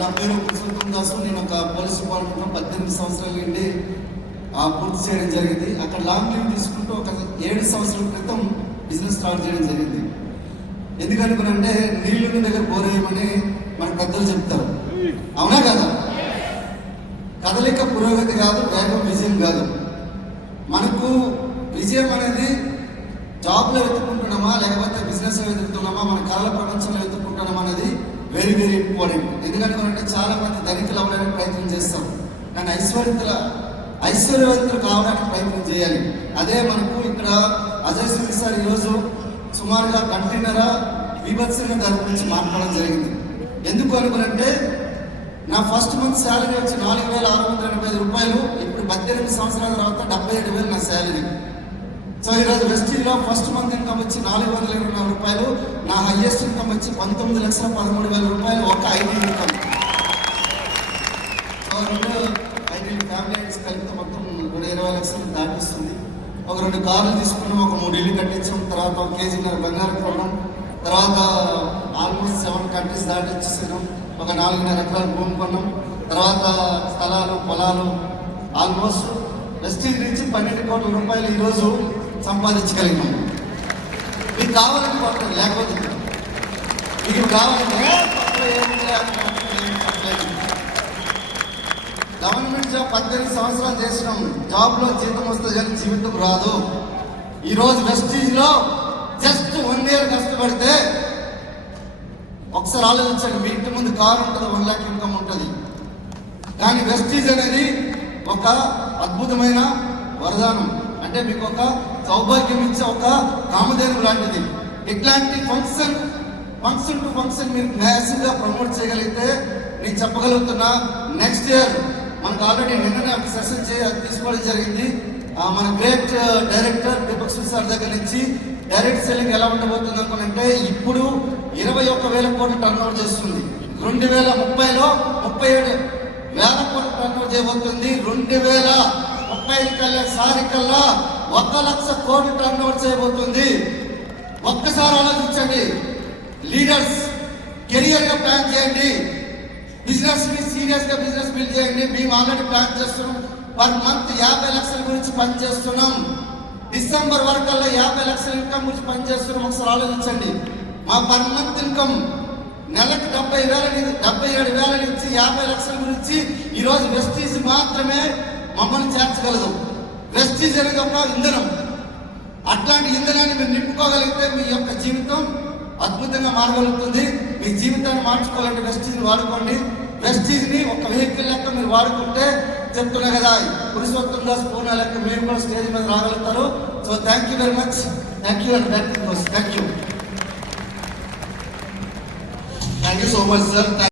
నా పేరు పురుషోత్తం దాసు. నేను ఒక పోలీస్ డిపార్ట్మెంట్లో 18 సంవత్సరాల నుండి పూర్తి చేయడం జరిగింది. అక్కడ లాంగ్ లీవ్ తీసుకుంటూ ఒక 7 సంవత్సరాల క్రితం బిజినెస్ స్టార్ట్ చేయడం జరిగింది. ఎందుకనుకునంటే నీళ్ళున్న దగ్గర బోరేయమని మన పెద్దలు చెప్తారు, అవునా కదా? కదలిక పురోగతి కాదు, వేగం విజయం కాదు. మనకు విజయం అనేది జాబ్లో వెతుక్కుంటున్నామా లేకపోతే బిజినెస్లో వెతుకుతున్నామా, మన కళల ప్రపంచంలో వెతుక్కుంటున్నామా అనేది వెరీ వెరీ ఇంపార్టెంట్. ఎందుకంటే చాలా మంది ధనికులు అవ్వడానికి ప్రయత్నం చేస్తాం, కానీ ఐశ్వర్యవంతులు కావడానికి ప్రయత్నం చేయాలి. అదే మనకు ఇక్కడ అజయ్ సింగ్ సార్ ఈరోజు సుమారుగా గంటన్నర విభత్సంగా దాని గురించి మాట్లాడడం జరిగింది. ఎందుకు అనుకునంటే నా ఫస్ట్ మంత్ శాలరీ వచ్చి 4,685 రూపాయలు. ఇప్పుడు 18 సంవత్సరాల తర్వాత 77,000 నా శాలరీ. సో ఈరోజు వెస్టీజ్లో ఫస్ట్ మంత్ ఇన్కమ్ వచ్చి 424 రూపాయలు. నా హైయెస్ట్ ఇన్కమ్ వచ్చి 19,13,000 రూపాయలు ఒక IT income. So 2 IT family కలిపితే మొత్తం 20 లక్షలు దాటిస్తుంది. ఒక 2 కార్లు తీసుకున్నాం, ఒక 3 ఇల్లు కట్టించాం, తర్వాత 1 కేజీన్నర బంగారం కొన్నాం, తర్వాత ఆల్మోస్ట్ 7 కంట్రీస్ దాటిచ్చేసాం, ఒక 4.5 ఎకరాల భూమి కొన్నాం, తర్వాత స్థలాలు పొలాలు ఆల్మోస్ట్ వెస్టీజ్ నుంచి 12 కోట్ల రూపాయలు ఈరోజు సంపాదించగలిగినాం. మీకు కావాలనుకోవట్లేదు, లేకపోతే మీకు కావాలంటే గవర్నమెంట్ జాబ్ 18 సంవత్సరాలు చేసినాం. జాబ్లో జీతం వస్తుంది కానీ జీవితం రాదు. ఈరోజు వెస్టీజ్లో జస్ట్ 1 ఇయర్ కష్టపడితే ఒకసారి ఆలోచించండి, మీ ఇంటి ముందు కారు ఉంటుంది, 1 లక్ష ఇన్కమ్ ఉంటుంది. కానీ వెస్టీజ్ అనేది ఒక అద్భుతమైన వరదానం, అంటే మీకు ఒక సౌభాగ్యం ఇచ్చే ఒక కామధేను లాంటిది. ఇట్లాంటి ఫంక్షన్ టు ఫంక్షన్ మీరు మ్యాసివ్గా ప్రమోట్ చేయగలిగితే నేను చెప్పగలుగుతున్నా, నెక్స్ట్ ఇయర్ మనకు ఆల్రెడీ నిన్ననే ఒక సెషన్ తీసుకోవడం జరిగింది. మన గ్రేట్ డైరెక్టర్ దీపక్ సార్ దగ్గర నుంచి డైరెక్ట్ సెల్లింగ్ ఎలా ఉండబోతుంది అనుకుంటే ఇప్పుడు 21,000 కోట్లు టర్నోవర్ చేస్తుంది. 2030లో 37,000 కోట్లు టర్నోవర్ చేయబోతుంది. 2035 కల్లా 1 లక్ష కోట్లు టర్నోవర్ చేయబోతుంది. ఒక్కసారి ఆలోచించండి. లీడర్స్ కెరియర్గా ప్లాన్ చేయండి, బిజినెస్ సీరియస్గా బిజినెస్ బిల్డ్ చేయండి. మేము ఆల్రెడీ ప్లాన్ చేస్తున్నాం. పర్ మంత్ 50 లక్షల గురించి పనిచేస్తున్నాం. డిసెంబర్ వరకల్లా 50 లక్షల ఇన్కమ్ గురించి పనిచేస్తున్నాం. ఒకసారి ఆలోచించండి. మా పర్ మంత్ ఇన్కమ్ నెలకు 77,000 నుంచి 50 లక్షల గురించి ఈరోజు వెస్టీజ్ మాత్రమే మమ్మల్ని చేర్చగలదు. వెస్టీజ్ అనేది ఒక ఇంధనం. అట్లాంటి ఇంధనాన్ని మీరు నింపుకోగలిగితే మీ యొక్క జీవితం అద్భుతంగా మారగలుగుతుంది. మీ జీవితాన్ని మార్చుకోవాలంటే వెస్టీజ్ని వాడుకోండి. వెస్టీజ్ని ఒక వెహికల్ లెక్క మీరు వాడుకుంటే చెప్తున్నా కదా, పురుషోత్తం దాస్ పూనా లెక్క మీరు కూడా స్టేజ్ మీద రాగలుగుతారు. So thank you very much. Thank you and thank you so much sir.